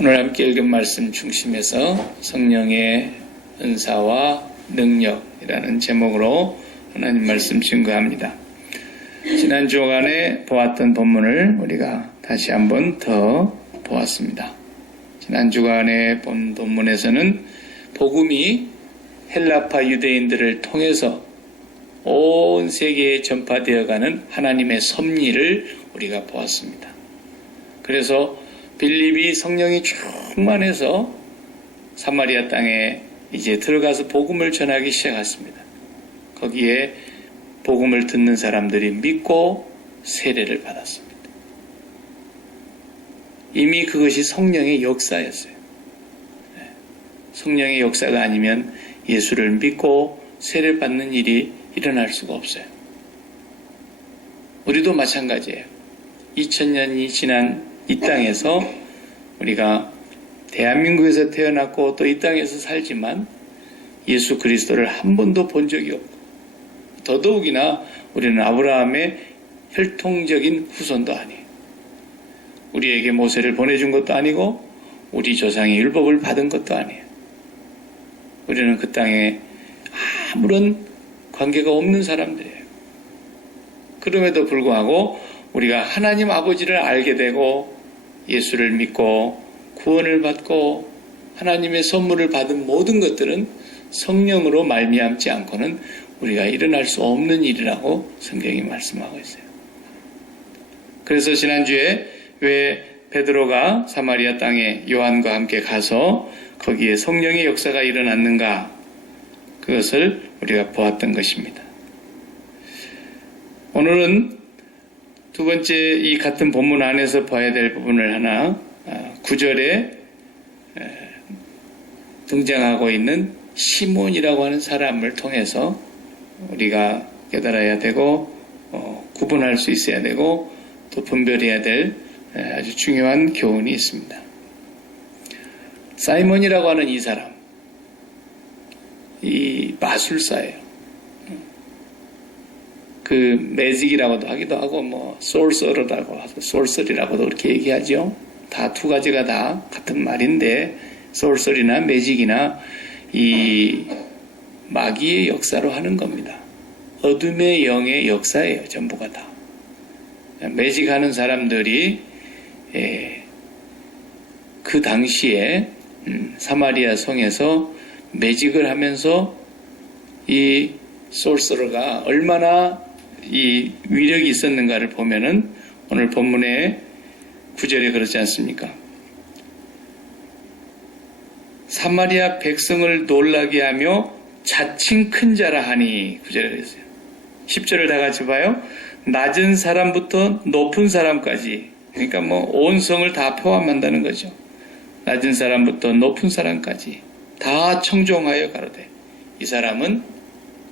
오늘 함께 읽은 말씀 중심에서 성령의 은사와 능력이라는 제목으로 하나님 말씀 증거합니다. 지난 주간에 보았던 본문을 우리가 다시 한번 더 보았습니다. 지난 주간에 본 본문에서는 복음이 헬라파 유대인들을 통해서 온 세계에 전파되어가는 하나님의 섭리를 우리가 보았습니다. 그래서 빌립이 성령이 충만해서 사마리아 땅에 이제 들어가서 복음을 전하기 시작했습니다. 거기에 복음을 듣는 사람들이 믿고 세례를 받았습니다. 이미 그것이 성령의 역사였어요. 성령의 역사가 아니면 예수를 믿고 세례 받는 일이 일어날 수가 없어요. 우리도 마찬가지예요. 2000년이 지난 이 땅에서 우리가 대한민국에서 태어났고 또 이 땅에서 살지만 예수 그리스도를 한 번도 본 적이 없고 더더욱이나 우리는 아브라함의 혈통적인 후손도 아니에요. 우리에게 모세를 보내준 것도 아니고 우리 조상의 율법을 받은 것도 아니에요. 우리는 그 땅에 아무런 관계가 없는 사람들이에요. 그럼에도 불구하고 우리가 하나님 아버지를 알게 되고 예수를 믿고 구원을 받고 하나님의 선물을 받은 모든 것들은 성령으로 말미암지 않고는 우리가 일어날 수 없는 일이라고 성경이 말씀하고 있어요. 그래서 지난주에 왜 베드로가 사마리아 땅에 요한과 함께 가서 거기에 성령의 역사가 일어났는가, 그것을 우리가 보았던 것입니다. 오늘은 두 번째 이 같은 본문 안에서 봐야 될 부분을 하나 9절에 등장하고 있는 시몬이라고 하는 사람을 통해서 우리가 깨달아야 되고 구분할 수 있어야 되고 또 분별해야 될 아주 중요한 교훈이 있습니다. 사이몬이라고 하는 이 사람, 이 마술사예요. 그 매직이라고도 하기도 하고 솔서리라고도 그렇게 얘기하죠. 다 두 가지가 다 같은 말인데 솔서리나 매직이나 이 마귀의 역사로 하는 겁니다. 어둠의 영의 역사예요. 전부가 다. 매직하는 사람들이 그 당시에 사마리아 성에서 매직을 하면서 이 솔서러가 얼마나 이 위력이 있었는가를 보면은 오늘 본문의 9절에 그렇지 않습니까? 사마리아 백성을 놀라게 하며 자칭 큰 자라 하니 9절에 그랬어요. 10절을 다 같이 봐요. 낮은 사람부터 높은 사람까지, 그러니까 온 성을 다 포함한다는 거죠. 낮은 사람부터 높은 사람까지 다 청종하여 가로되 이 사람은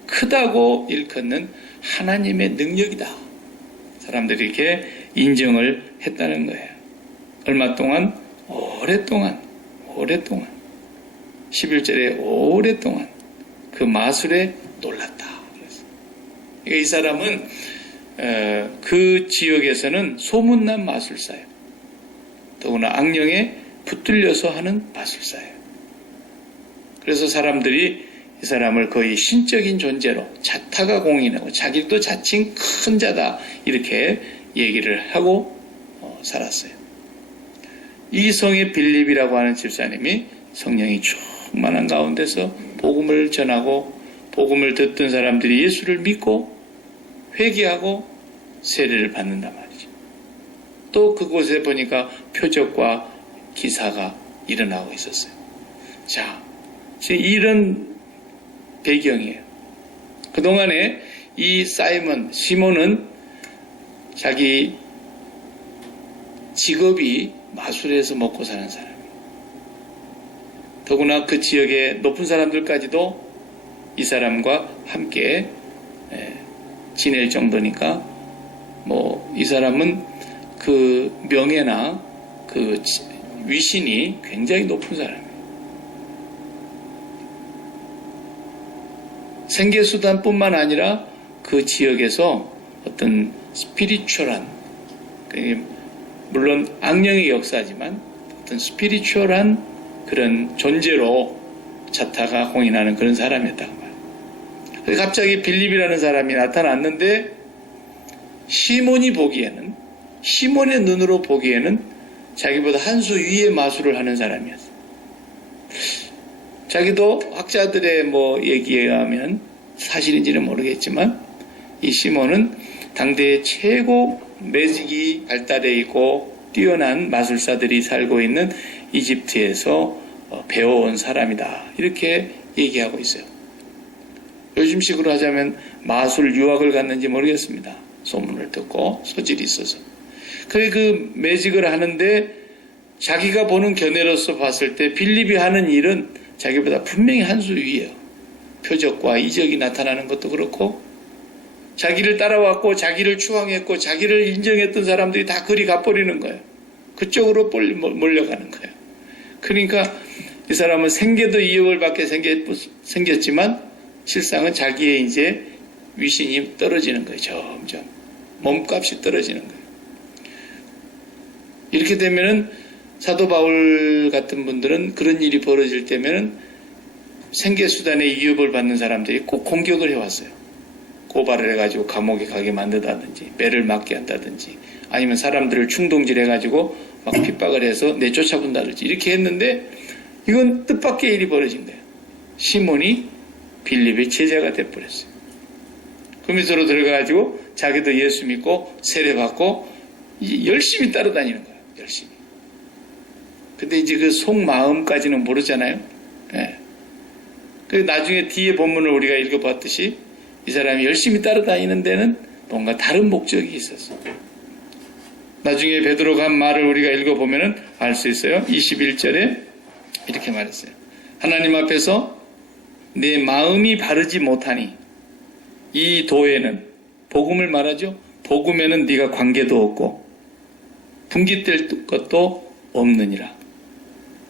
크다고 일컫는 하나님의 능력이다. 사람들이 이렇게 인정을 했다는 거예요. 얼마 동안? 오랫동안 11절에 오랫동안 그 마술에 놀랐다. 그러니까 이 사람은 그 지역에서는 소문난 마술사예요. 더구나 악령에 붙들려서 하는 마술사예요. 그래서 사람들이 이 사람을 거의 신적인 존재로 자타가 공인하고 자기도 자칭 큰 자다 이렇게 얘기를 하고 살았어요. 이 성의 빌립이라고 하는 집사님이 성령이 충만한 가운데서 복음을 전하고 복음을 듣던 사람들이 예수를 믿고 회개하고 세례를 받는단 말이죠. 또 그곳에 보니까 표적과 기사가 일어나고 있었어요. 자, 지금 이런 배경이에요. 그동안에 이 시몬은 자기 직업이 마술에서 먹고 사는 사람이에요. 더구나 그 지역의 높은 사람들까지도 이 사람과 함께 지낼 정도니까 이 사람은 그 명예나 그 위신이 굉장히 높은 사람이에요. 생계수단뿐만 아니라 그 지역에서 어떤 스피리추얼한, 물론 악령의 역사지만 어떤 스피리추얼한 그런 존재로 자타가 공인하는 그런 사람이었다고 말이에요. 갑자기 빌립이라는 사람이 나타났는데 시몬이 보기에는, 시몬의 눈으로 보기에는 자기보다 한 수 위의 마술을 하는 사람이었어요. 자기도 학자들의 얘기에 의하면 사실인지는 모르겠지만 이 시몬은 당대의 최고 매직이 발달해 있고 뛰어난 마술사들이 살고 있는 이집트에서 배워온 사람이다. 이렇게 얘기하고 있어요. 요즘식으로 하자면 마술 유학을 갔는지 모르겠습니다. 소문을 듣고 소질이 있어서. 그 매직을 하는데 자기가 보는 견해로서 봤을 때 빌립이 하는 일은 자기보다 분명히 한 수 위예요. 표적과 이적이 나타나는 것도 그렇고 자기를 따라왔고 자기를 추앙했고 자기를 인정했던 사람들이 다 그리 가버리는 거예요. 그쪽으로 몰려가는 거예요. 그러니까 이 사람은 생계도 2억을 받게 생겼지만 실상은 자기의 이제 위신이 떨어지는 거예요. 점점 몸값이 떨어지는 거예요. 이렇게 되면은 사도 바울 같은 분들은 그런 일이 벌어질 때면은 생계수단의 위협을 받는 사람들이 꼭 공격을 해왔어요. 고발을 해가지고 감옥에 가게 만든다든지 매를 맞게 한다든지 아니면 사람들을 충동질 해가지고 막 핍박을 해서 내쫓아본다든지 이렇게 했는데 이건 뜻밖의 일이 벌어진 거예요. 시몬이 빌립의 제자가 돼버렸어요. 그 밑으로 들어가가지고 자기도 예수 믿고 세례받고 이제 열심히 따라다니는 거예요. 열심히. 근데 이제 그 속마음까지는 모르잖아요. 예. 그 나중에 뒤에 본문을 우리가 읽어봤듯이 이 사람이 열심히 따라다니는 데는 뭔가 다른 목적이 있었어. 나중에 베드로가 한 말을 우리가 읽어보면 알 수 있어요. 21절에 이렇게 말했어요. 하나님 앞에서 내 마음이 바르지 못하니 이 도에는 복음을 말하죠. 복음에는 네가 관계도 없고 분깃될 것도 없느니라.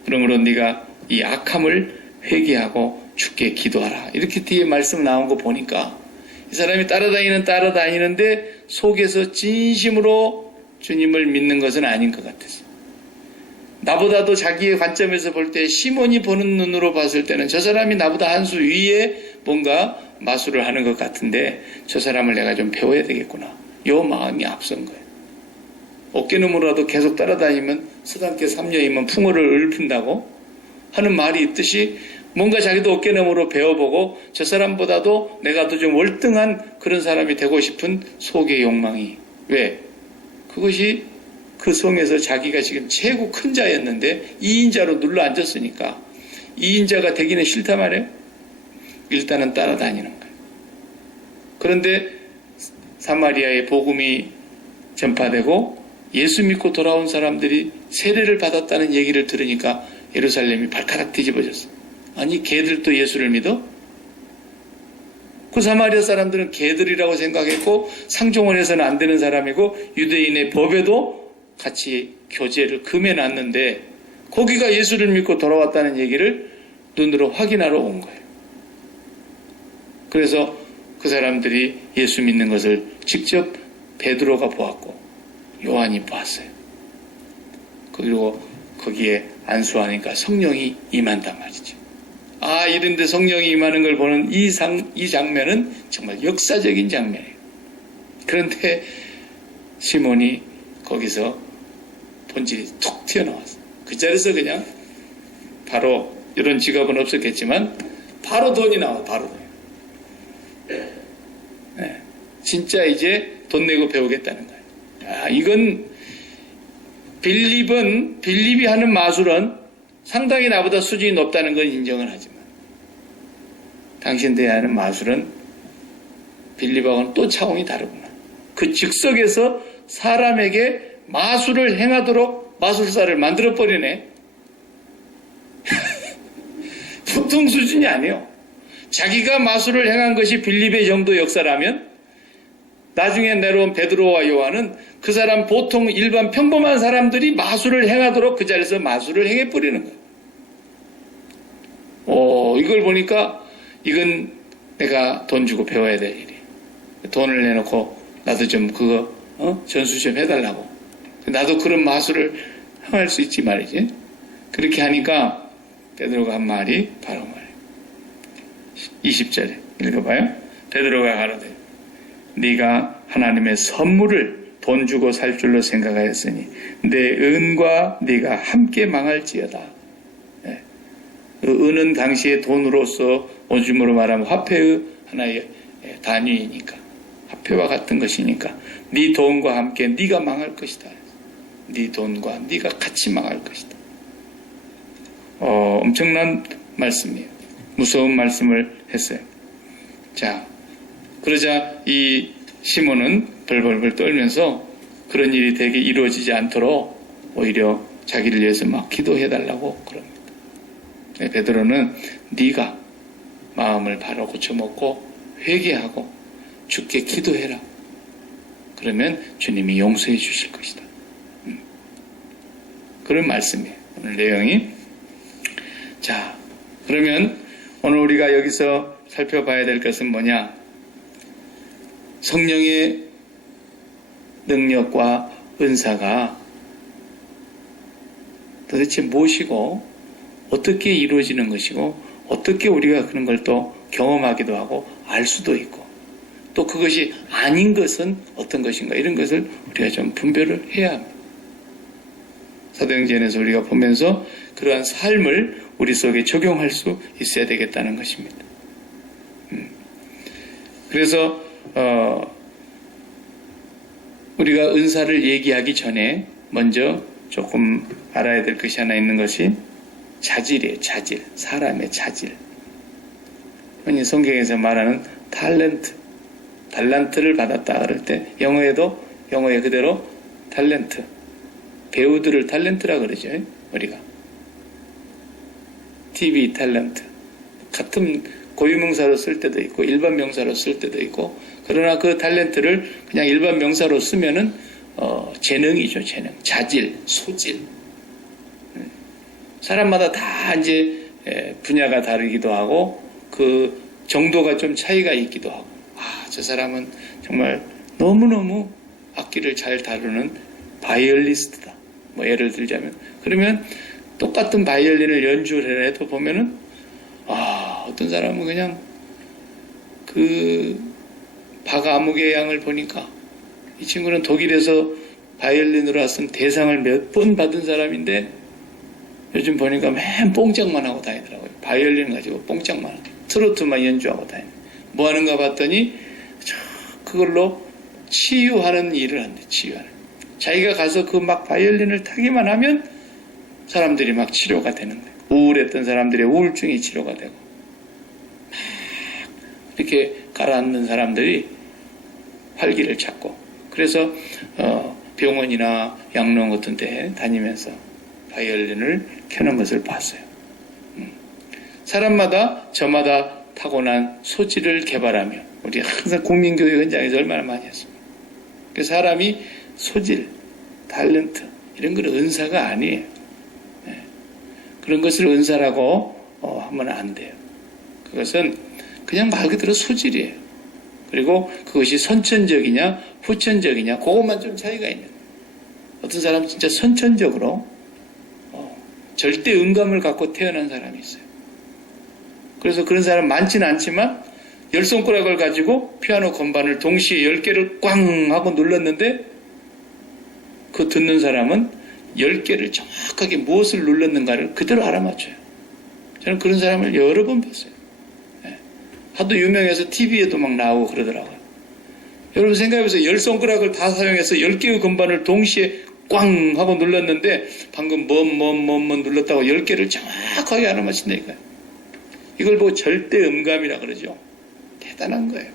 그러므로 네가 이 악함을 회개하고 주께 기도하라. 이렇게 뒤에 말씀 나온 거 보니까 이 사람이 따라다니는데 속에서 진심으로 주님을 믿는 것은 아닌 것 같았어요. 나보다도 자기의 관점에서 볼 때 시몬이 보는 눈으로 봤을 때는 저 사람이 나보다 한 수 위에 뭔가 마술을 하는 것 같은데 저 사람을 내가 좀 배워야 되겠구나. 요 마음이 앞선 거예요. 어깨너머라도 계속 따라다니면 서당계 3년이면 풍어를 읊힌다고 하는 말이 있듯이 뭔가 자기도 어깨너머로 배워보고 저 사람보다도 내가 더 좀 월등한 그런 사람이 되고 싶은 속의 욕망이. 왜? 그것이 그 성에서 자기가 지금 최고 큰 자였는데 2인자로 눌러 앉았으니까 2인자가 되기는 싫단 말이에요. 일단은 따라다니는 거예요. 그런데 사마리아의 복음이 전파되고 예수 믿고 돌아온 사람들이 세례를 받았다는 얘기를 들으니까 예루살렘이 발가락 뒤집어졌어. 아니 개들도 예수를 믿어? 그 사마리아 사람들은 개들이라고 생각했고 상종을 해서는 안 되는 사람이고 유대인의 법에도 같이 교제를 금해놨는데 거기가 예수를 믿고 돌아왔다는 얘기를 눈으로 확인하러 온 거예요. 그래서 그 사람들이 예수 믿는 것을 직접 베드로가 보았고 요한이 보았어요. 그리고 거기에 안수하니까 성령이 임한단 말이죠. 아, 이런데 성령이 임하는 걸 보는 이 장면은 정말 역사적인 장면이에요. 그런데 시몬이 거기서 본질이 툭 튀어나왔어요. 그 자리에서 그냥 바로 이런 직업은 없었겠지만 바로 돈이 나와. 바로 돈. 네. 진짜 이제 돈 내고 배우겠다는 거예요. 아, 이건 빌립이 하는 마술은 상당히 나보다 수준이 높다는 건 인정을 하지만 당신들이 하는 마술은 빌립하고는 또 차원이 다르구나. 그 즉석에서 사람에게 마술을 행하도록 마술사를 만들어버리네. 보통 수준이 아니에요. 자기가 마술을 행한 것이 빌립의 정도 역사라면 나중에 내려온 베드로와 요한은 그 사람 보통 일반 평범한 사람들이 마술을 행하도록 그 자리에서 마술을 행해버리는 거예요. 이걸 보니까 이건 내가 돈 주고 배워야 될 일이에요. 돈을 내놓고 나도 좀 그거 전수 좀 해달라고. 나도 그런 마술을 행할 수 있지 말이지. 그렇게 하니까 베드로가 한 말이 바로 말이에요. 20절에 읽어봐요. 베드로가 가로되 네가 하나님의 선물을 돈 주고 살 줄로 생각하였으니 내 은과 네가 함께 망할지어다. 그 은은 당시의 돈으로서 요즘으로 말하면 화폐의 하나의 단위이니까 화폐와 같은 것이니까 네 돈과 함께 네가 망할 것이다. 네 돈과 네가 같이 망할 것이다. 엄청난 말씀이에요. 무서운 말씀을 했어요. 자, 그러자 이 시몬은 벌벌벌 떨면서 그런 일이 되게 이루어지지 않도록 오히려 자기를 위해서 막 기도해달라고 그럽니다. 베드로는 네가 마음을 바로 고쳐먹고 회개하고 주께 기도해라. 그러면 주님이 용서해 주실 것이다. 그런 말씀이에요. 오늘 내용이. 자, 그러면 오늘 우리가 여기서 살펴봐야 될 것은 뭐냐? 성령의 능력과 은사가 도대체 무엇이고 어떻게 이루어지는 것이고 어떻게 우리가 그런 걸 또 경험하기도 하고 알 수도 있고 또 그것이 아닌 것은 어떤 것인가 이런 것을 우리가 좀 분별을 해야 합니다. 사도행전에서 우리가 보면서 그러한 삶을 우리 속에 적용할 수 있어야 되겠다는 것입니다. 그래서 우리가 은사를 얘기하기 전에 먼저 조금 알아야 될 것이 하나 있는 것이 자질이에요. 자질. 사람의 자질. 흔히 성경에서 말하는 달란트를 받았다 그럴 때 영어에 그대로 탤런트. 배우들을 탤런트라 그러죠. 우리가. TV 탤런트. 같은 고유명사로 쓸 때도 있고 일반 명사로 쓸 때도 있고 그러나 그 탤런트를 그냥 일반 명사로 쓰면은 재능이죠. 재능. 자질, 소질. 사람마다 다 이제 분야가 다르기도 하고 그 정도가 좀 차이가 있기도 하고 저 사람은 정말 너무너무 악기를 잘 다루는 바이올리스트다. 뭐 예를 들자면 그러면 똑같은 바이올린을 연주를 해도 보면은 어떤 사람은 그냥 그 바가무게 양을 보니까 이 친구는 독일에서 바이올린으로 왔은 대상을 몇 번 받은 사람인데 요즘 보니까 맨 뽕짝만 하고 다니더라고요. 바이올린 가지고 뽕짝만 하고 트로트만 연주하고 다니는. 뭐 하는가 봤더니 그걸로 치유하는 일을 한대. 치유하는. 자기가 가서 그 막 바이올린을 타기만 하면 사람들이 막 치료가 되는 거예요. 우울했던 사람들의 우울증이 치료가 되고 막 이렇게 가라앉는 사람들이 활기를 찾고 그래서 병원이나 양로원 같은 데 다니면서 바이올린을 켜는 것을 봤어요. 사람마다 저마다 타고난 소질을 개발하며 우리 항상 국민교육 현장에서 얼마나 많이 했습니다. 그 사람이 소질, 탤런트 이런 건 은사가 아니에요. 그런 것을 은사라고 하면 안 돼요. 그것은 그냥 말 그대로 소질이에요. 그리고 그것이 선천적이냐 후천적이냐 그것만 좀 차이가 있는 거예요. 어떤 사람은 진짜 선천적으로 절대 음감을 갖고 태어난 사람이 있어요. 그래서 그런 사람 많지는 않지만 10손가락을 가지고 피아노 건반을 동시에 10개를 꽝 하고 눌렀는데 그 듣는 사람은 10개를 정확하게 무엇을 눌렀는가를 그대로 알아맞혀요. 저는 그런 사람을 여러 번 봤어요. 하도 유명해서 TV에도 막 나오고 그러더라고요. 여러분 생각해보세요. 10손가락을 다 사용해서 10개의 건반을 동시에 꽝 하고 눌렀는데 방금 뭐 눌렀다고 10개를 정확하게 알아맞힌다니까요. 이걸 보고 절대 음감이라 그러죠. 대단한 거예요.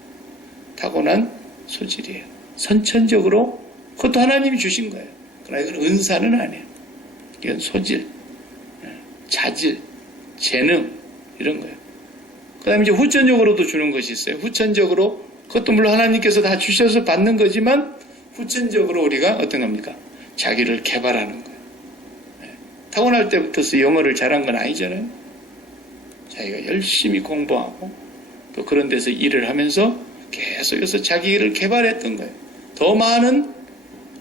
타고난 소질이에요. 선천적으로 그것도 하나님이 주신 거예요. 그러나 이건 은사는 아니에요. 이건 소질, 자질, 재능 이런 거예요. 그 다음에 이제 후천적으로도 주는 것이 있어요. 후천적으로 그것도 물론 하나님께서 다 주셔서 받는 거지만 후천적으로 우리가 어떤 겁니까? 자기를 개발하는 거예요. 타고날 때부터 영어를 잘한 건 아니잖아요. 자기가 열심히 공부하고 또 그런 데서 일을 하면서 계속해서 자기를 개발했던 거예요. 더 많은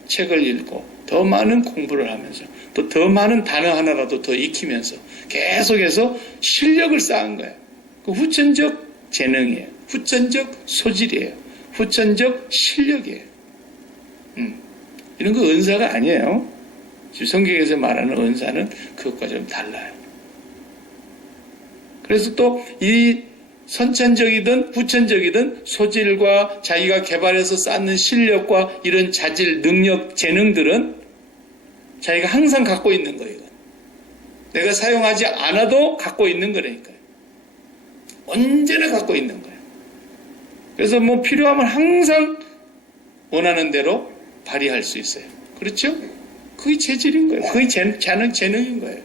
책을 읽고 더 많은 공부를 하면서 또 더 많은 단어 하나라도 더 익히면서 계속해서 실력을 쌓은 거예요. 그 후천적 재능이에요. 후천적 소질이에요. 후천적 실력이에요. 이런 거 은사가 아니에요. 지금 성경에서 말하는 은사는 그것과 좀 달라요. 그래서 또 이 선천적이든 후천적이든 소질과 자기가 개발해서 쌓는 실력과 이런 자질, 능력, 재능들은 자기가 항상 갖고 있는 거예요. 내가 사용하지 않아도 갖고 있는 거라니까요. 언제나 갖고 있는 거예요. 그래서 뭐 필요하면 항상 원하는 대로 발휘할 수 있어요. 그렇죠? 그게 재질인 거예요. 그게 재능인 거예요.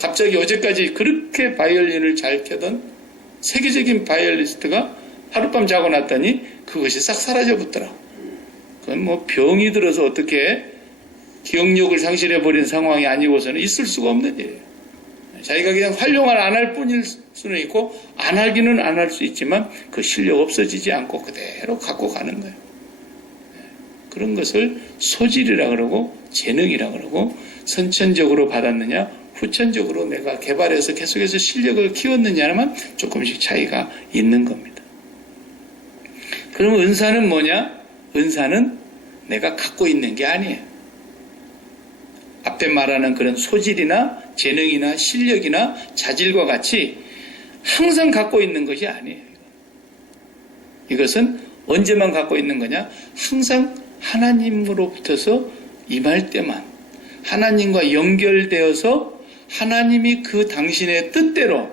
갑자기 어제까지 그렇게 바이올린을 잘 켜던 세계적인 바이올리스트가 하룻밤 자고 났더니 그것이 싹 사라져 붙더라. 그건 뭐 병이 들어서 어떻게 기억력을 상실해버린 상황이 아니고서는 있을 수가 없는 일이에요. 자기가 그냥 활용을 안 할 뿐일 수는 있고 안 하기는 안 할 수 있지만 그 실력 없어지지 않고 그대로 갖고 가는 거예요. 그런 것을 소질이라 그러고 재능이라 그러고 선천적으로 받았느냐 후천적으로 내가 개발해서 계속해서 실력을 키웠느냐만 조금씩 차이가 있는 겁니다. 그럼 은사는 뭐냐? 은사는 내가 갖고 있는 게 아니에요. 앞에 말하는 그런 소질이나 재능이나 실력이나 자질과 같이 항상 갖고 있는 것이 아니에요. 이것은 언제만 갖고 있는 거냐? 항상 하나님으로부터서 임할 때만 하나님과 연결되어서 하나님이 그 당신의 뜻대로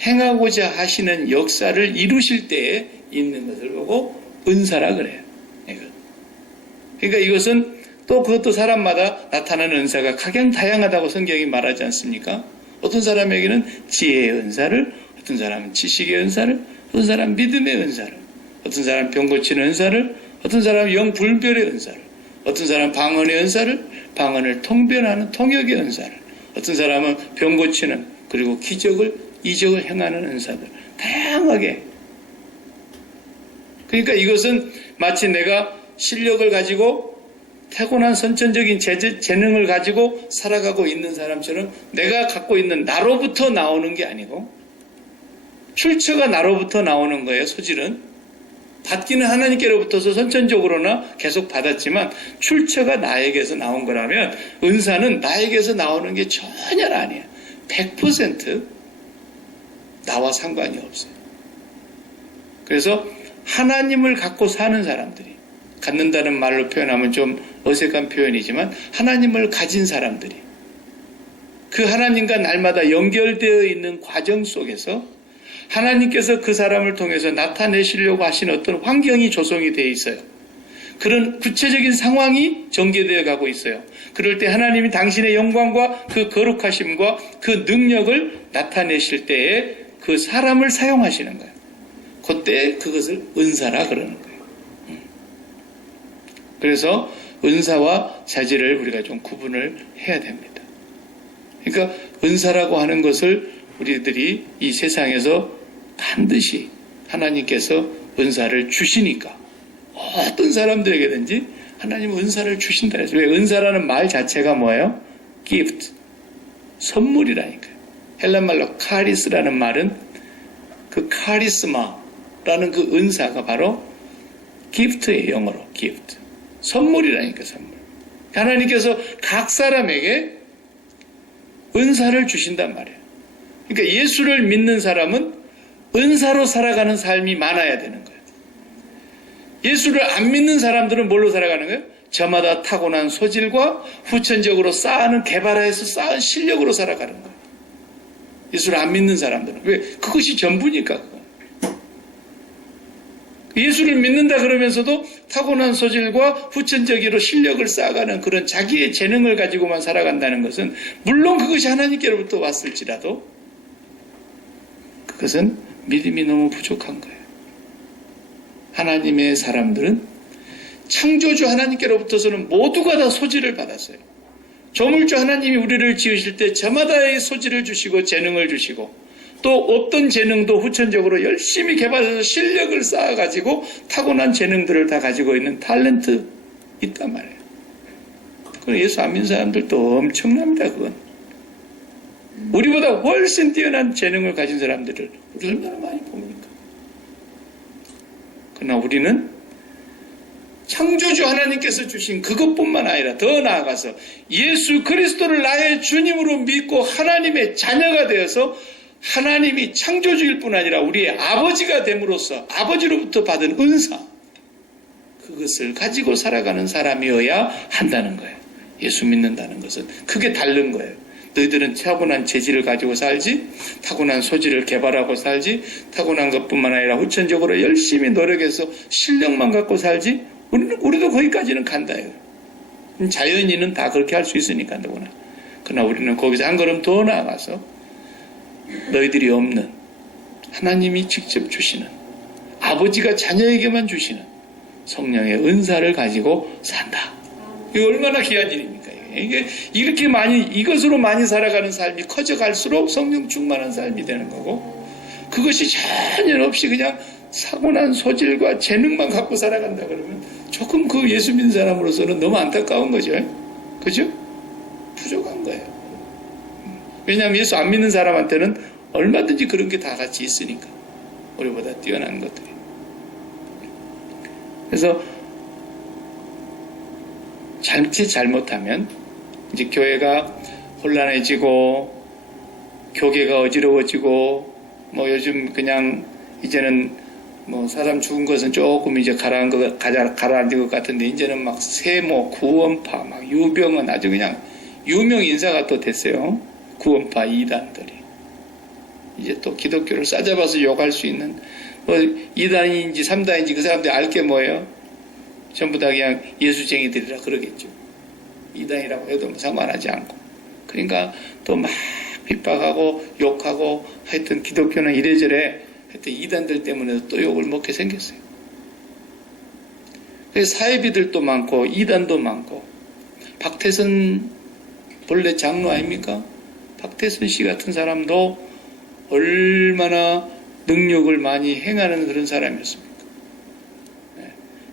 행하고자 하시는 역사를 이루실 때에 있는 것을 보고 은사라 그래요. 그러니까 이것은 또 그것도 사람마다 나타나는 은사가 각양다양하다고 성경이 말하지 않습니까? 어떤 사람에게는 지혜의 은사를, 어떤 사람은 지식의 은사를, 어떤 사람은 믿음의 은사를, 어떤 사람은 병 고치는 은사를, 어떤 사람은 영불별의 은사를, 어떤 사람은 방언의 은사를, 방언을 통변하는 통역의 은사를, 어떤 사람은 병 고치는 그리고 기적을 이적을 행하는 은사들 다양하게. 그러니까 이것은 마치 내가 실력을 가지고 타고난 선천적인 재능을 가지고 살아가고 있는 사람처럼 내가 갖고 있는 나로부터 나오는 게 아니고 출처가 나로부터 나오는 거예요. 소질은 받기는 하나님께로부터서 선천적으로나 계속 받았지만 출처가 나에게서 나온 거라면 은사는 나에게서 나오는 게 전혀 아니에요. 100% 나와 상관이 없어요. 그래서 하나님을 갖고 사는 사람들이, 갖는다는 말로 표현하면 좀 어색한 표현이지만 하나님을 가진 사람들이 그 하나님과 날마다 연결되어 있는 과정 속에서 하나님께서 그 사람을 통해서 나타내시려고 하신 어떤 환경이 조성이 되어 있어요. 그런 구체적인 상황이 전개되어 가고 있어요. 그럴 때 하나님이 당신의 영광과 그 거룩하심과 그 능력을 나타내실 때에 그 사람을 사용하시는 거예요. 그때 그것을 은사라 그러는 거예요. 그래서 은사와 자질을 우리가 좀 구분을 해야 됩니다. 그러니까 은사라고 하는 것을 우리들이 이 세상에서 반드시 하나님께서 은사를 주시니까 어떤 사람들에게든지 하나님은 은사를 주신다 해서. 왜? 은사라는 말 자체가 뭐예요? gift, 선물이라니까요. 헬란말로 카리스라는 말은 그 카리스마라는 그 은사가 바로 gift예요. 영어로 gift, 선물이라니까. 선물. 하나님께서 각 사람에게 은사를 주신단 말이에요. 그러니까 예수를 믿는 사람은 은사로 살아가는 삶이 많아야 되는 거예요. 예수를 안 믿는 사람들은 뭘로 살아가는 거예요? 저마다 타고난 소질과 후천적으로 쌓는 개발해서 쌓은 실력으로 살아가는 거예요. 예수를 안 믿는 사람들은. 왜? 그것이 전부니까. 예수를 믿는다 그러면서도 타고난 소질과 후천적으로 실력을 쌓아가는 그런 자기의 재능을 가지고만 살아간다는 것은 물론 그것이 하나님께로부터 왔을지라도 그것은 믿음이 너무 부족한 거예요. 하나님의 사람들은 창조주 하나님께로부터서는 모두가 다 소질을 받았어요. 조물주 하나님이 우리를 지으실 때 저마다의 소질을 주시고 재능을 주시고 또 어떤 재능도 후천적으로 열심히 개발해서 실력을 쌓아가지고 타고난 재능들을 다 가지고 있는 탤런트 있단 말이에요. 그건 예수 안 믿는 사람들도 엄청납니다. 그건 우리보다 훨씬 뛰어난 재능을 가진 사람들을 우리 얼마나 많이 봅니까? 그러나 우리는 창조주 하나님께서 주신 그것뿐만 아니라 더 나아가서 예수 그리스도를 나의 주님으로 믿고 하나님의 자녀가 되어서 하나님이 창조주일 뿐 아니라 우리의 아버지가 됨으로써 아버지로부터 받은 은사, 그것을 가지고 살아가는 사람이어야 한다는 거예요. 예수 믿는다는 것은 그게 다른 거예요. 너희들은 타고난 재질을 가지고 살지, 타고난 소질을 개발하고 살지, 타고난 것뿐만 아니라 후천적으로 열심히 노력해서 실력만 갖고 살지, 우리도 거기까지는 간다요. 자연인은 다 그렇게 할 수 있으니까 누구나. 그러나 우리는 거기서 한 걸음 더 나아가서 너희들이 없는 하나님이 직접 주시는, 아버지가 자녀에게만 주시는 성령의 은사를 가지고 산다. 이게 얼마나 귀한 일입니까? 이게 이렇게 많이, 이것으로 많이 살아가는 삶이 커져갈수록 성령 충만한 삶이 되는 거고, 그것이 전혀 없이 그냥 사고난 소질과 재능만 갖고 살아간다 그러면 조금 그 예수 믿는 사람으로서는 너무 안타까운 거죠. 그죠? 부족한 거예요. 왜냐하면 예수 안 믿는 사람한테는 얼마든지 그런 게 다 같이 있으니까. 우리보다 뛰어난 것들이. 그래서 잘못하면 이제 교회가 혼란해지고 교계가 어지러워지고 뭐 요즘 그냥 이제는 뭐 사람 죽은 것은 조금 이제 가라앉은 것 같은데 이제는 막 세모, 구원파, 막 유병은 아주 그냥 유명 인사가 또 됐어요. 구원파 이단들이. 이제 또 기독교를 싸잡아서 욕할 수 있는 뭐 2단인지 3단인지 그 사람들이 알 게 뭐예요? 전부 다 그냥 예수쟁이들이라 그러겠죠. 2단이라고 해도 상관하지 않고. 그러니까 또 막 핍박하고 욕하고 하여튼 기독교는 이래저래 하여튼 2단들 때문에 또 욕을 먹게 생겼어요. 그래서 사회비들도 많고 2단도 많고. 박태선 본래 장로 아닙니까? 박태선 씨 같은 사람도 얼마나 능력을 많이 행하는 그런 사람이었습니까? 네.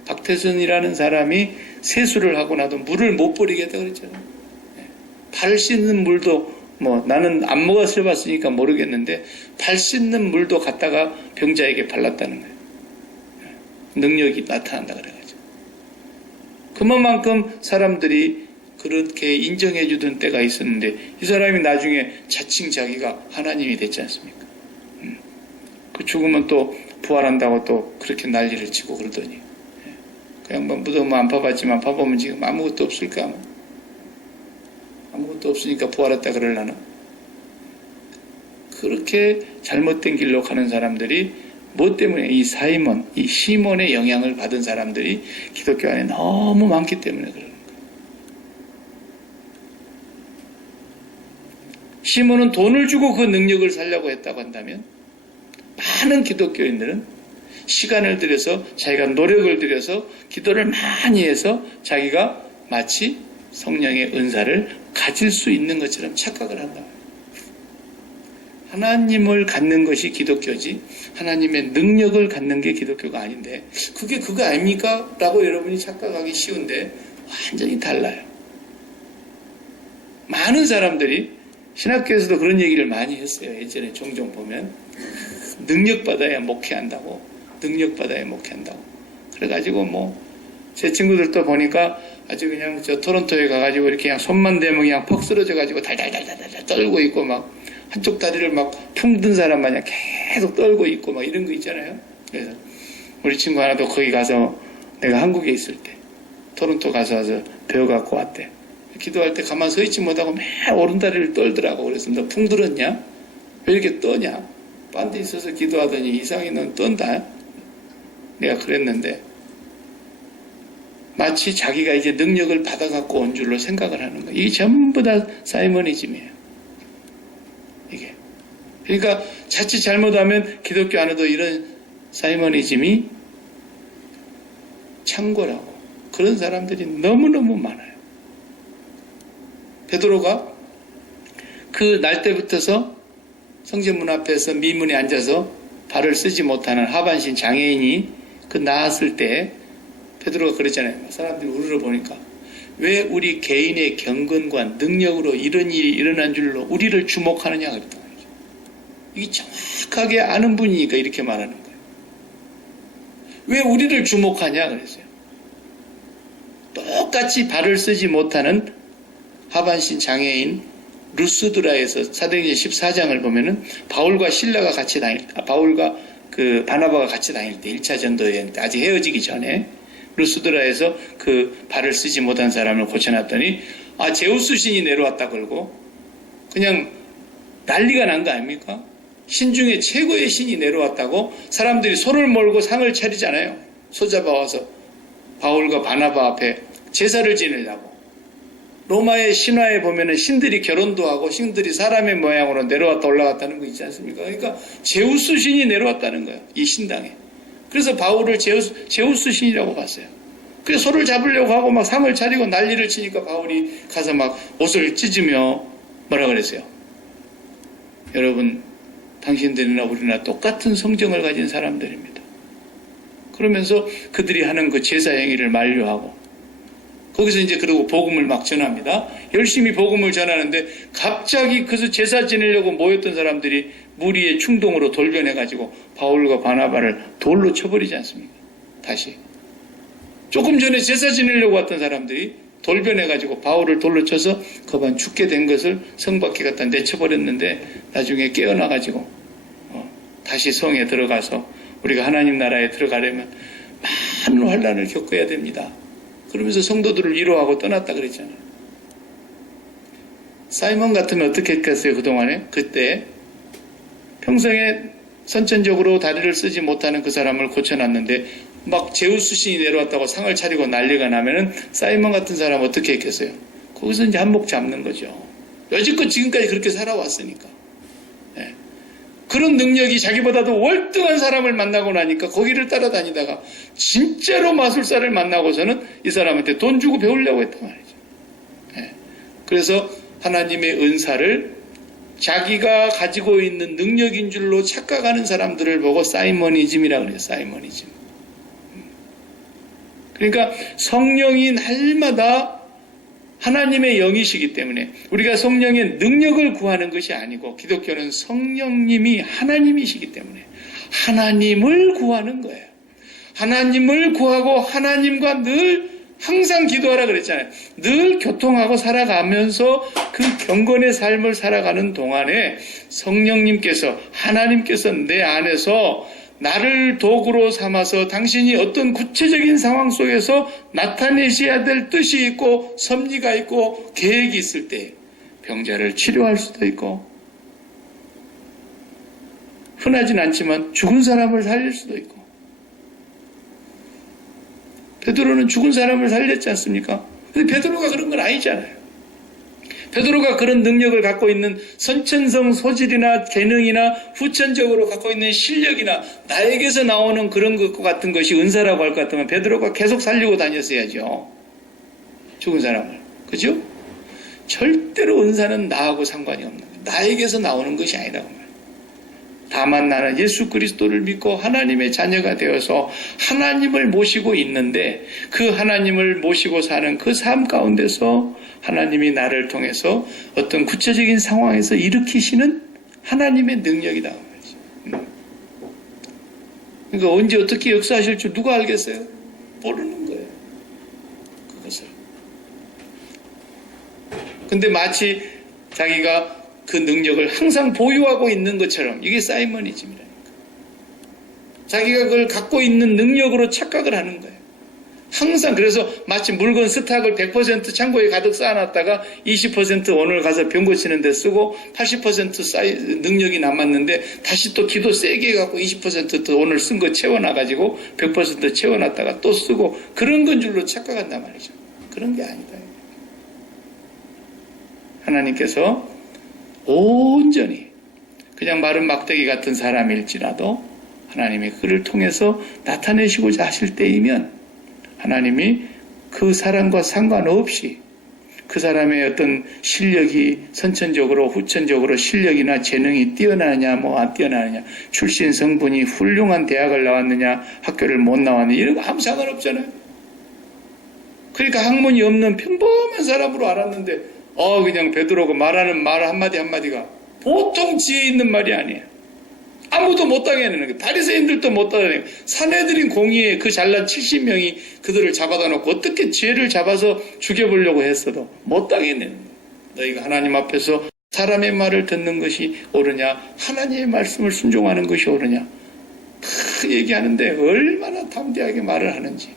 박태선이라는 사람이 세수를 하고 나도 물을 못 버리겠다 그랬잖아요. 네. 발 씻는 물도 뭐 나는 안 먹어서 봤으니까 모르겠는데 발 씻는 물도 갖다가 병자에게 발랐다는 거예요. 네. 능력이 나타난다 그래가지고. 그만큼 사람들이 그렇게 인정해 주던 때가 있었는데 이 사람이 나중에 자칭 자기가 하나님이 됐지 않습니까? 그 죽으면 또 부활한다고 또 그렇게 난리를 치고 그러더니 그냥 뭐 무덤 안 파봤지만 파보면 지금 아무것도 없을까? 아무것도 없으니까 부활했다 그러려나? 그렇게 잘못된 길로 가는 사람들이 뭐 때문에 이 사이먼, 이 시몬의 영향을 받은 사람들이 기독교 안에 너무 많기 때문에 그러는 거예요. 시몬은 돈을 주고 그 능력을 살려고 했다고 한다면 많은 기독교인들은 시간을 들여서 자기가 노력을 들여서 기도를 많이 해서 자기가 마치 성령의 은사를 가질 수 있는 것처럼 착각을 한다. 하나님을 갖는 것이 기독교지 하나님의 능력을 갖는 게 기독교가 아닌데 그게 그거 아닙니까? 라고 여러분이 착각하기 쉬운데 완전히 달라요. 많은 사람들이 신학교에서도 그런 얘기를 많이 했어요. 예전에 종종 보면 능력받아야 목회한다고, 능력받아야 목회한다고. 그래가지고 뭐 제 친구들도 보니까 아주 그냥 저 토론토에 가가지고 이렇게 그냥 손만 대면 그냥 퍽 쓰러져가지고 달달달달달 떨고 있고 막 한쪽 다리를 막 풍든 사람 마냥 계속 떨고 있고 막 이런 거 있잖아요. 그래서 우리 친구 하나도 거기 가서 내가 한국에 있을 때 토론토 가서 와서 배워갖고 왔대. 기도할 때 가만 서 있지 못하고 맨 오른다리를 떨더라고. 그래서 너 풍들었냐? 왜 이렇게 떠냐? 빤데 있어서 기도하더니 이상히 넌 떤다. 내가 그랬는데 마치 자기가 이제 능력을 받아갖고 온 줄로 생각을 하는 거예요. 이게 전부 다 사이머니즘이에요. 이게. 그러니까 자칫 잘못하면 기독교 안에도 이런 사이머니즘이 창궐하고 그런 사람들이 너무너무 많아요. 베드로가 그 날 때부터서 성전문 앞에서 미문에 앉아서 발을 쓰지 못하는 하반신 장애인이 그 나았을 때 베드로가 그랬잖아요. 사람들이 우르르 보니까 왜 우리 개인의 경건과 능력으로 이런 일이 일어난 줄로 우리를 주목하느냐 그랬단 말이죠. 이게 정확하게 아는 분이니까 이렇게 말하는 거예요. 왜 우리를 주목하냐 그랬어요. 똑같이 발을 쓰지 못하는 하반신 장애인 루스드라에서 사도행전 14장을 보면은 바울과 실라가 같이 바울과 그 바나바가 같이 다닐 때 1차 전도 여행 때 아직 헤어지기 전에 루스드라에서 그 발을 쓰지 못한 사람을 고쳐놨더니 제우스 신이 내려왔다 그러고 그냥 난리가 난 거 아닙니까? 신 중에 최고의 신이 내려왔다고 사람들이 손을 몰고 상을 차리잖아요. 손잡아와서 바울과 바나바 앞에 제사를 지내려고. 로마의 신화에 보면은 신들이 결혼도 하고 신들이 사람의 모양으로 내려왔다 올라갔다는 거 있지 않습니까? 그러니까 제우스 신이 내려왔다는 거예요. 이 신당에. 그래서 바울을 제우스 신이라고 봤어요. 그래서 소를 잡으려고 하고 막 상을 차리고 난리를 치니까 바울이 가서 막 옷을 찢으며 뭐라 그랬어요? 여러분, 당신들이나 우리나 똑같은 성정을 가진 사람들입니다. 그러면서 그들이 하는 그 제사 행위를 만류하고 거기서 이제 그러고 복음을 막 전합니다. 열심히 복음을 전하는데 갑자기 그 제사 지내려고 모였던 사람들이 무리의 충동으로 돌변해가지고 바울과 바나바를 돌로 쳐버리지 않습니까? 다시. 조금 전에 제사 지내려고 왔던 사람들이 돌변해가지고 바울을 돌로 쳐서 거반 죽게 된 것을 성 밖에 갖다 내쳐버렸는데 나중에 깨어나가지고 다시 성에 들어가서 우리가 하나님 나라에 들어가려면 많은 환난을 겪어야 됩니다. 그러면서 성도들을 위로하고 떠났다 그랬잖아요. 사이먼 같으면 어떻게 했겠어요? 그동안에? 그때 평생에 선천적으로 다리를 쓰지 못하는 그 사람을 고쳐놨는데 막 제우스 신이 내려왔다고 상을 차리고 난리가 나면은 사이먼 같은 사람 어떻게 했겠어요? 거기서 이제 한몫 잡는 거죠. 여지껏 지금까지 그렇게 살아왔으니까. 네. 그런 능력이 자기보다도 월등한 사람을 만나고 나니까 거기를 따라다니다가 진짜로 마술사를 만나고서는 이 사람한테 돈 주고 배우려고 했단 말이죠. 네. 그래서 하나님의 은사를 자기가 가지고 있는 능력인 줄로 착각하는 사람들을 보고 사이머니즘이라고 그래요. 사이머니즘. 그러니까 성령이 날마다 하나님의 영이시기 때문에 우리가 성령의 능력을 구하는 것이 아니고 기독교는 성령님이 하나님이시기 때문에 하나님을 구하는 거예요. 하나님을 구하고 하나님과 늘 항상 기도하라 그랬잖아요. 늘 교통하고 살아가면서 그 경건의 삶을 살아가는 동안에 성령님께서 하나님께서 내 안에서 나를 도구로 삼아서 당신이 어떤 구체적인 상황 속에서 나타내셔야 될 뜻이 있고 섭리가 있고 계획이 있을 때 병자를 치료할 수도 있고 흔하진 않지만 죽은 사람을 살릴 수도 있고 베드로는 죽은 사람을 살렸지 않습니까? 근데 베드로가 그런 건 아니잖아요. 베드로가 그런 능력을 갖고 있는 선천성 소질이나 재능이나 후천적으로 갖고 있는 실력이나 나에게서 나오는 그런 것 같은 것이 은사라고 할 것 같으면 베드로가 계속 살리고 다녔어야죠. 죽은 사람을. 그죠? 절대로 은사는 나하고 상관이 없는 거예요. 나에게서 나오는 것이 아니라고 말이에요. 다만 나는 예수 그리스도를 믿고 하나님의 자녀가 되어서 하나님을 모시고 있는데 그 하나님을 모시고 사는 그 삶 가운데서 하나님이 나를 통해서 어떤 구체적인 상황에서 일으키시는 하나님의 능력이다. 그러니까 언제 어떻게 역사하실 줄 누가 알겠어요? 모르는 거예요. 그것을. 근데 마치 자기가 그 능력을 항상 보유하고 있는 것처럼 이게 사이머니즘이라니까. 자기가 그걸 갖고 있는 능력으로 착각을 하는 거예요. 항상 그래서 마치 물건 스탁을 100% 창고에 가득 쌓아놨다가 20% 오늘 가서 병 고치는 데 쓰고 80% 능력이 남았는데 다시 또 기도 세게 해갖고 20% 오늘 쓴 거 채워놔가지고 100% 채워놨다가 또 쓰고 그런 건 줄로 착각한단 말이죠. 그런 게 아니다. 하나님께서 온전히 그냥 마른 막대기 같은 사람일지라도 하나님이 그를 통해서 나타내시고자 하실 때이면 하나님이 그 사람과 상관없이 그 사람의 어떤 실력이 선천적으로 후천적으로 실력이나 재능이 뛰어나느냐 뭐 안 뛰어나느냐 출신 성분이 훌륭한 대학을 나왔느냐 학교를 못 나왔느냐 이런 거 아무 상관없잖아요. 그러니까 학문이 없는 평범한 사람으로 알았는데 그냥 베드로가 말하는 말 한마디 한마디가 보통 지혜 있는 말이 아니에요. 아무도 못 당해내는 거예요. 바리새인들도 못 당해내는 거예요. 사내들인 공의에 그 잘난 70명이 그들을 잡아다 놓고 어떻게 죄를 잡아서 죽여보려고 했어도 못 당해내는 거예요. 너희가 하나님 앞에서 사람의 말을 듣는 것이 옳으냐 하나님의 말씀을 순종하는 것이 옳으냐 그 얘기하는데 얼마나 담대하게 말을 하는지.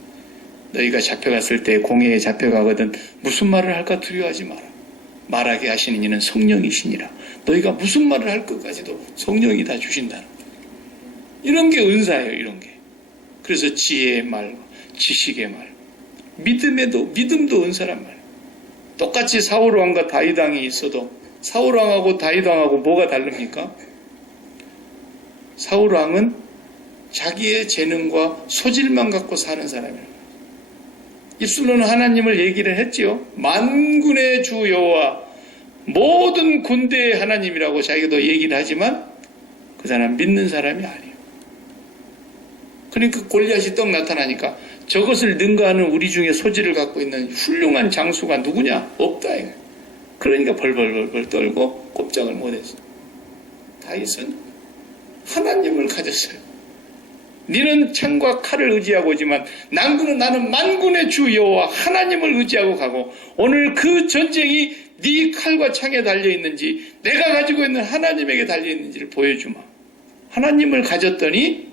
너희가 잡혀갔을 때 공회에 잡혀가거든 무슨 말을 할까 두려워하지 마라. 말하게 하시는 이는 성령이시니라. 너희가 무슨 말을 할 것까지도 성령이 다 주신다는 거예요. 이런 게 은사예요. 이런 게. 그래서 지혜의 말, 지식의 말, 믿음도 은사란 말이에요. 똑같이 사울왕과 다윗왕이 있어도 사울왕하고 다윗왕하고 뭐가 다릅니까? 사울왕은 자기의 재능과 소질만 갖고 사는 사람이에요. 입술로는 하나님을 얘기를 했지요. 만군의 주 여호와 모든 군대의 하나님이라고 자기도 얘기를 하지만 그 사람 믿는 사람이 아니에요. 그러니까 골리앗이 떡 나타나니까 저것을 능가하는 우리 중에 소질을 갖고 있는 훌륭한 장수가 누구냐? 없다 이거예요. 그러니까 벌벌 떨고 꼼짝을 못했어요. 다윗은 하나님을 가졌어요. 너는 창과 칼을 의지하고 오지만 나는 만군의 주 여호와 하나님을 의지하고 가고 오늘 그 전쟁이 네 칼과 창에 달려있는지 내가 가지고 있는 하나님에게 달려있는지를 보여주마. 하나님을 가졌더니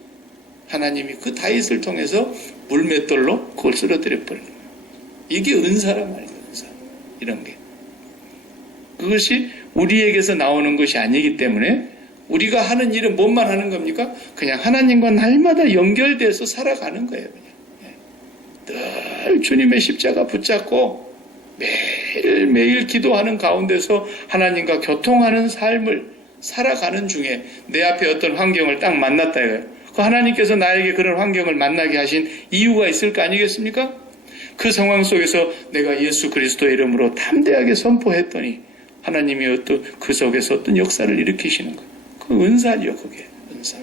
하나님이 그 다윗을 통해서 물맷돌로 그걸 쓰러뜨려 버리는 거예요. 이게 은사란 말이에요. 은사. 이런 게. 그것이 우리에게서 나오는 것이 아니기 때문에 우리가 하는 일은 뭔만 하는 겁니까? 그냥 하나님과 날마다 연결돼서 살아가는 거예요. 그냥. 늘 주님의 십자가 붙잡고 매일매일 기도하는 가운데서 하나님과 교통하는 삶을 살아가는 중에 내 앞에 어떤 환경을 딱 만났다 이거예요. 그 하나님께서 나에게 그런 환경을 만나게 하신 이유가 있을 거 아니겠습니까? 그 상황 속에서 내가 예수 그리스도의 이름으로 담대하게 선포했더니 하나님이 어떤 그 속에서 어떤 역사를 일으키시는 거예요. 그 은사죠, 그게. 은사.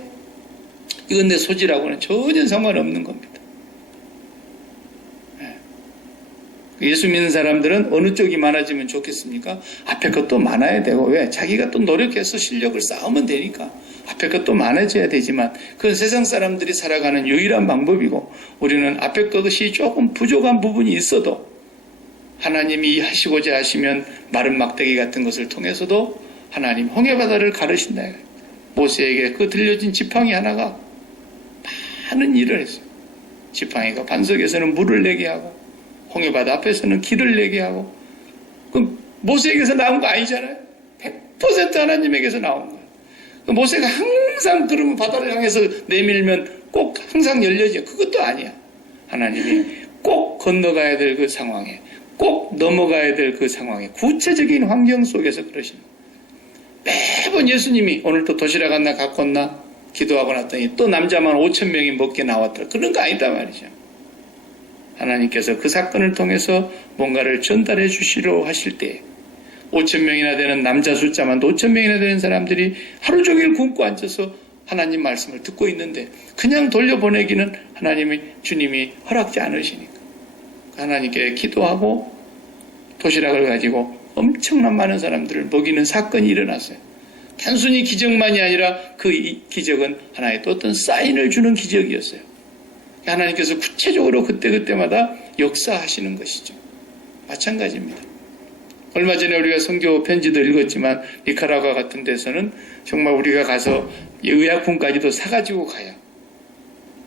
이건 내 소질하고는 전혀 상관없는 겁니다. 예수 믿는 사람들은 어느 쪽이 많아지면 좋겠습니까? 앞에 것도 많아야 되고, 왜? 자기가 또 노력해서 실력을 쌓으면 되니까. 앞에 것도 많아져야 되지만, 그건 세상 사람들이 살아가는 유일한 방법이고, 우리는 앞에 것이 조금 부족한 부분이 있어도, 하나님이 하시고자 하시면 마른 막대기 같은 것을 통해서도 하나님 홍해바다를 가르신다. 모세에게 그 들려진 지팡이 하나가 많은 일을 했어요. 지팡이가 반석에서는 물을 내게 하고 홍해바다 앞에서는 길을 내게 하고 그럼 모세에게서 나온 거 아니잖아요. 100% 하나님에게서 나온 거예요. 모세가 항상 그러면 바다를 향해서 내밀면 꼭 항상 열려져. 그것도 아니야. 하나님이 꼭 건너가야 될 그 상황에 꼭 넘어가야 될 그 상황에 구체적인 환경 속에서 그러십니다. 매번 예수님이 오늘 또 도시락 하나 갖고 왔나 기도하고 났더니 또 남자만 5,000명이 먹게 나왔더라. 그런 거 아니다 말이죠. 하나님께서 그 사건을 통해서 뭔가를 전달해 주시려 하실 때 5,000명이나 되는 남자 숫자만 5,000명이나 되는 사람들이 하루 종일 굶고 앉아서 하나님 말씀을 듣고 있는데 그냥 돌려보내기는 주님이 허락지 않으시니까 하나님께 기도하고 도시락을 가지고 엄청난 많은 사람들을 먹이는 사건이 일어났어요. 단순히 기적만이 아니라 그 기적은 하나의 또 어떤 사인을 주는 기적이었어요. 하나님께서 구체적으로 그때그때마다 역사하시는 것이죠. 마찬가지입니다. 얼마 전에 우리가 선교 편지도 읽었지만 니카라과 같은 데서는 정말 우리가 가서 의약품까지도 사가지고 가요.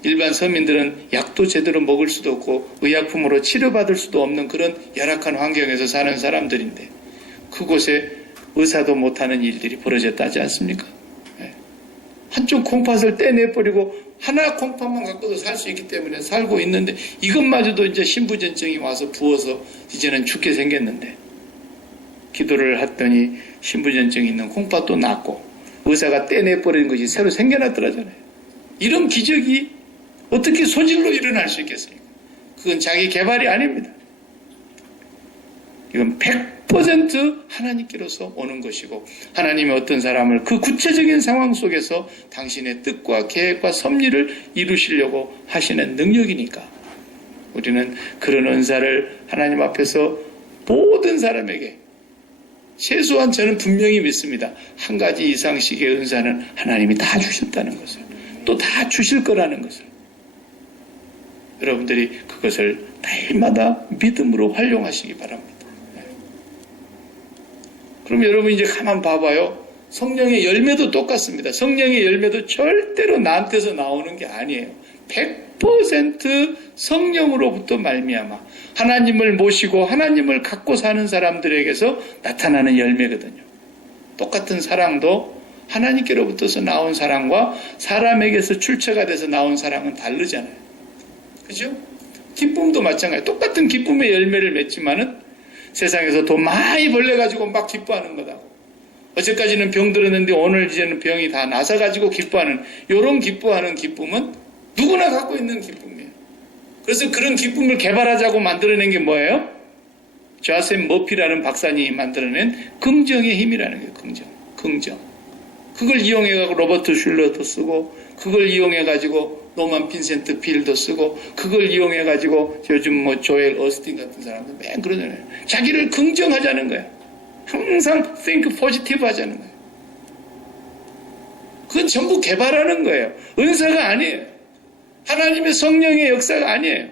일반 서민들은 약도 제대로 먹을 수도 없고 의약품으로 치료받을 수도 없는 그런 열악한 환경에서 사는 사람들인데 그곳에 의사도 못하는 일들이 벌어졌다 하지 않습니까? 네. 한쪽 콩팥을 떼내버리고 하나 콩팥만 갖고도 살 수 있기 때문에 살고 있는데 이것마저도 이제 신부전증이 와서 부어서 이제는 죽게 생겼는데 기도를 했더니 신부전증이 있는 콩팥도 낫고 의사가 떼내버리는 것이 새로 생겨났더라잖아요. 이런 기적이 어떻게 소질로 일어날 수 있겠습니까? 그건 자기 개발이 아닙니다. 이건 100% 하나님께로서 오는 것이고 하나님의 어떤 사람을 그 구체적인 상황 속에서 당신의 뜻과 계획과 섭리를 이루시려고 하시는 능력이니까 우리는 그런 은사를 하나님 앞에서 모든 사람에게 최소한 저는 분명히 믿습니다. 한 가지 이상씩의 은사는 하나님이 다 주셨다는 것을, 또 다 주실 거라는 것을. 여러분들이 그것을 날마다 믿음으로 활용하시기 바랍니다. 그럼 여러분 이제 가만 봐봐요. 성령의 열매도 똑같습니다. 성령의 열매도 절대로 나한테서 나오는 게 아니에요. 100% 성령으로부터 말미암아 하나님을 모시고 하나님을 갖고 사는 사람들에게서 나타나는 열매거든요. 똑같은 사랑도 하나님께로부터서 나온 사랑과 사람에게서 출처가 돼서 나온 사랑은 다르잖아요. 그죠? 기쁨도 마찬가지예요. 똑같은 기쁨의 열매를 맺지만은 세상에서 돈 많이 벌려가지고 막 기뻐하는 거다고. 어제까지는 병 들었는데 오늘 이제는 병이 다 나서가지고 기뻐하는, 이런 기뻐하는 기쁨은 누구나 갖고 있는 기쁨이에요. 그래서 그런 기쁨을 개발하자고 만들어낸 게 뭐예요? 조셉 머피라는 박사님이 만들어낸 긍정의 힘이라는 거예요. 긍정. 그걸 이용해가지고 로버트 슐러도 쓰고, 그걸 이용해가지고 노만 빈센트 필도 쓰고, 그걸 이용해가지고 요즘 뭐 조엘 어스틴 같은 사람들 맨 그러잖아요. 자기를 긍정하자는 거예요. 항상 think positive 하자는 거예요. 그건 전부 개발하는 거예요. 은사가 아니에요. 하나님의 성령의 역사가 아니에요.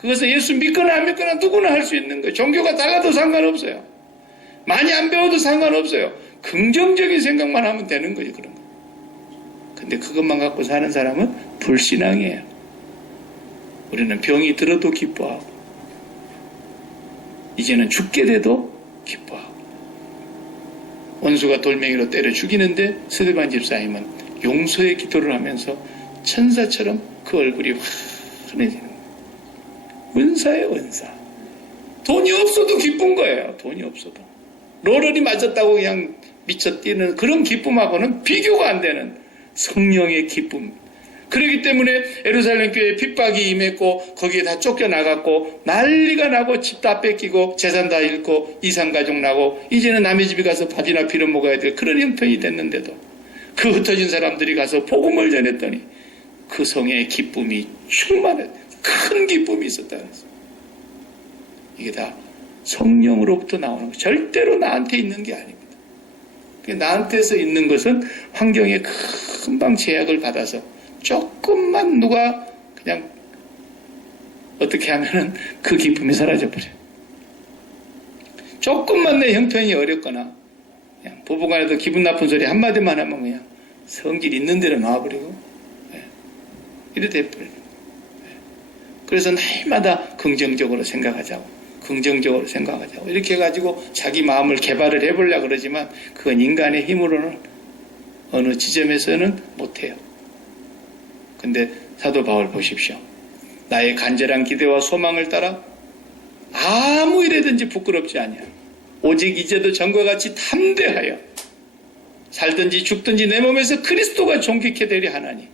그것은 예수 믿거나 안 믿거나 누구나 할 수 있는 거예요. 종교가 달라도 상관없어요. 많이 안 배워도 상관없어요. 긍정적인 생각만 하면 되는 거예요. 그런 거. 근데 그것만 갖고 사는 사람은 불신앙이에요. 우리는 병이 들어도 기뻐하고, 이제는 죽게 돼도 기뻐하고, 원수가 돌멩이로 때려 죽이는데 스데반 집사님은 용서의 기도를 하면서 천사처럼 그 얼굴이 환해지는 거예요. 은사예요, 은사. 돈이 없어도 기쁜 거예요. 돈이 없어도. 로럴이 맞았다고 그냥 미쳐 뛰는 그런 기쁨하고는 비교가 안 되는 성령의 기쁨. 그렇기 때문에 예루살렘 교회에 핍박이 임했고 거기에 다 쫓겨나갔고 난리가 나고 집 다 뺏기고 재산 다 잃고 이산가족 나고 이제는 남의 집에 가서 밥이나 빌어 먹어야 될 그런 형편이 됐는데도 그 흩어진 사람들이 가서 복음을 전했더니 그 성의 기쁨이 충만해, 큰 기쁨이 있었다 그랬어요. 이게 다 성령으로부터 나오는 거, 절대로 나한테 있는 게 아닙니다. 나한테서 있는 것은 환경에 금방 제약을 받아서 조금만 누가 그냥 어떻게 하면은 그 기쁨이 사라져버려요. 조금만 내 형편이 어렵거나 그냥 부부간에도 기분 나쁜 소리 한마디만 하면 그냥 성질 있는 대로 나와버리고 이래 돼버려요. 그래서 날마다 긍정적으로 생각하자고 이렇게 해가지고 자기 마음을 개발을 해보려고 그러지만 그건 인간의 힘으로는 어느 지점에서는 못해요. 근데 사도 바울 보십시오. 나의 간절한 기대와 소망을 따라 아무 일에든지 부끄럽지 아니야. 오직 이제도 전과 같이 담대하여 살든지 죽든지 내 몸에서 그리스도가 존귀케 되려 하나니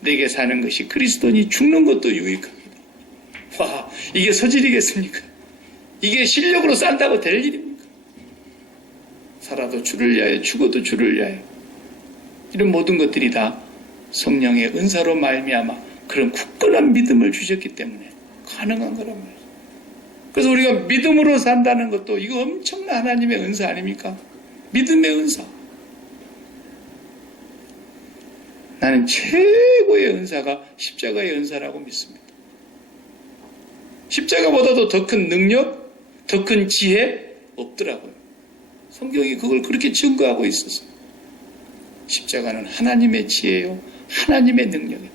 내게 사는 것이 그리스도니 죽는 것도 유익합니다. 와, 이게 소질이겠습니까? 이게 실력으로 싼다고 될 일입니까? 살아도 주를 위하여 죽어도 주를 위하여, 이런 모든 것들이 다 성령의 은사로 말미암아 그런 굳건한 믿음을 주셨기 때문에 가능한 거란 말이에요. 그래서 우리가 믿음으로 산다는 것도 이거 엄청난 하나님의 은사 아닙니까? 믿음의 은사. 나는 최고의 은사가 십자가의 은사라고 믿습니다. 십자가보다도 더 큰 능력, 더 큰 지혜 없더라고요. 성경이 그걸 그렇게 증거하고 있어서 십자가는 하나님의 지혜요, 하나님의 능력이다.